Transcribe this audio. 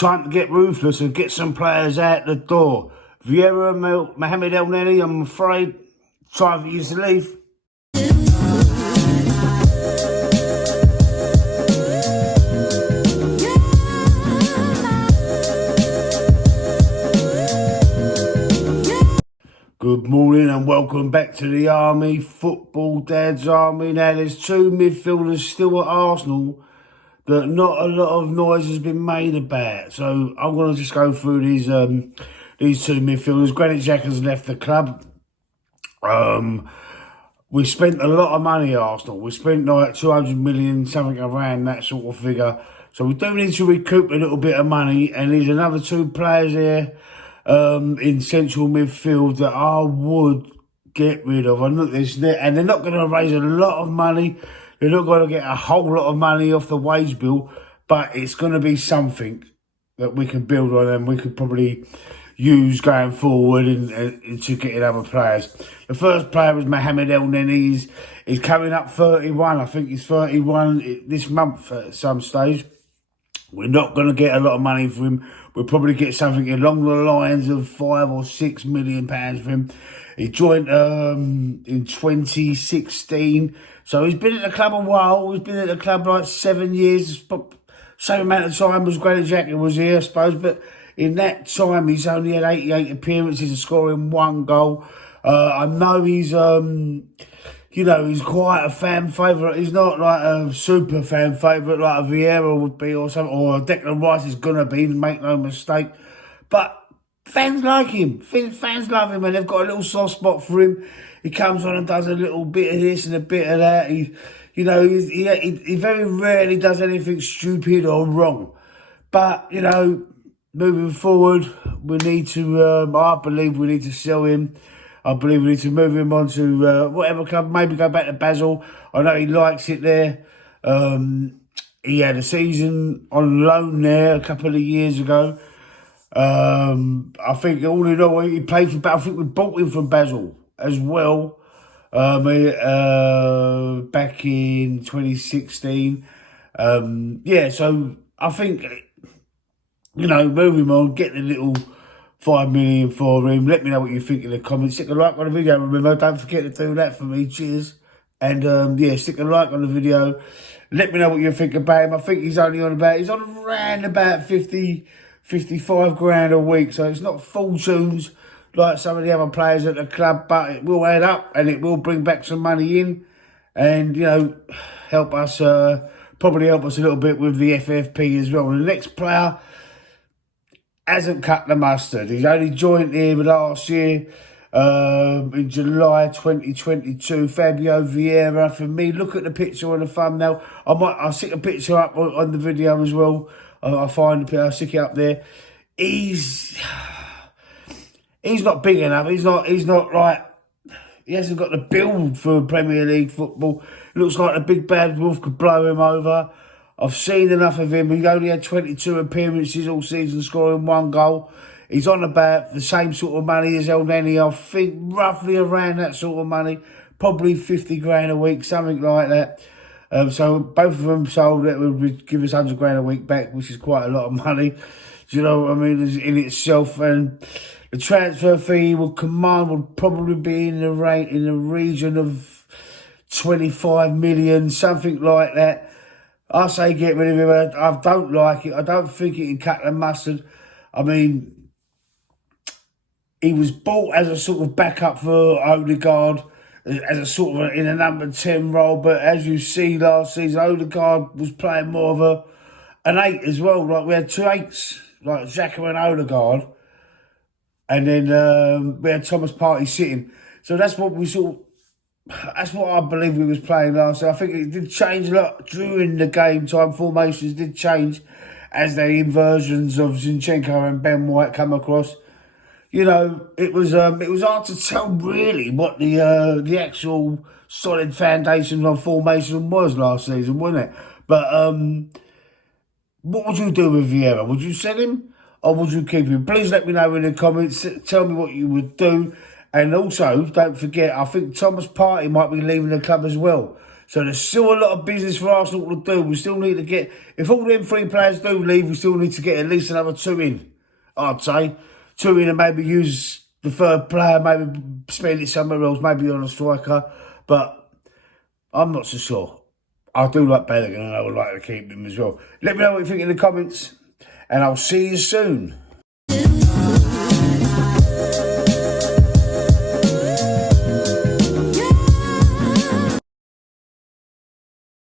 time to get ruthless and get some players out the door. Vieira and Mohamed El Neni, I'm afraid, time for you to leave. Good morning and welcome back to the Army, Football Dad's Army. Now there's two midfielders still at Arsenal that not a lot of noise has been made about. So I'm going to just go through these two midfielders. Granit Xhaka has left the club. We spent a lot of money at Arsenal. We spent like 200 million, something around that sort of figure. So we do need to recoup a little bit of money. And there's another two players here in central midfield that I would get rid of. And they're not going to raise a lot of money. They're not going to get a whole lot of money off the wage bill, but it's going to be something that we can build on and we could probably use going forward into getting other players. The first player is Mohamed El Neni. He's coming up 31. I think he's 31 this month at some stage. We're not going to get a lot of money for him. We'll probably get something along the lines of £5 or £6 million for him. He joined in 2016. So he's been at the club a while. He's been at the club like 7 years. Same amount of time as Granit Xhaka was here, I suppose. But in that time, he's only had 88 appearances and scoring 1 goal. I know he's, he's quite a fan favourite. He's not like a super fan favourite like a Vieira would be or something. Or Declan Rice is going to be, make no mistake. But fans like him. Fans love him and they've got a little soft spot for him. He comes on and does a little bit of this and a bit of that. He very rarely does anything stupid or wrong. But, moving forward, we need to, I believe we need to sell him. I believe we need to move him on to whatever club, maybe go back to Basel. I know he likes it there. He had a season on loan there a couple of years ago. I think all in all, he played for Basel. I think we bought him from Basel as well. Back in 2016. So I think, move him on, get the little 5 million for him. Let me know what you think in the comments. Stick a like on the video. Remember, don't forget to do that for me. Cheers. And stick a like on the video. Let me know what you think about him. I think he's on around about 55 grand a week. So it's not fortunes like some of the other players at the club, but it will add up and it will bring back some money in and, help us, probably help us a little bit with the FFP as well. The next player hasn't cut the mustard. He's only joined here last year in July 2022. Fabio Vieira. For me, look at the picture on the thumbnail. I'll stick a picture up on the video as well. I'll stick it up there. He's not big enough. He's not like, he hasn't got the build for Premier League football. It looks like the big bad wolf could blow him over. I've seen enough of him. He only had 22 appearances all season, scoring 1 goal. He's on about the same sort of money as El Neni. I think roughly around that sort of money. Probably 50 grand a week, something like that. So both of them sold, that would give us 100 grand a week back, which is quite a lot of money. Do you know what I mean? In itself. And the transfer fee would probably be in the region of 25 million, something like that. I say get rid of him. I don't like it. I don't think it can cut the mustard. I mean, he was bought as a sort of backup for Odegaard, as a sort of in a number 10 role. But as you see last season, Odegaard was playing more of an 8 as well. Like we had 2 8s, like Xhaka and Odegaard. And then we had Thomas Partey sitting. So that's what I believe we was playing last year. I think it did change a lot during the game time. Formations did change as the inversions of Zinchenko and Ben White come across. It was hard to tell really what the actual solid foundation of formation was last season, wasn't it? But what would you do with Vieira? Would you sell him or would you keep him? Please let me know in the comments. Tell me what you would do. And also, don't forget, I think Thomas Partey might be leaving the club as well. So there's still a lot of business for Arsenal to do. We still need to get, if all them 3 players do leave, we still need to get at least another 2 in, I'd say. 2 in and maybe use the 3rd player, maybe spend it somewhere else, maybe on a striker. But I'm not so sure. I do like Bellingham and I would like to keep him as well. Let me know what you think in the comments, and I'll see you soon.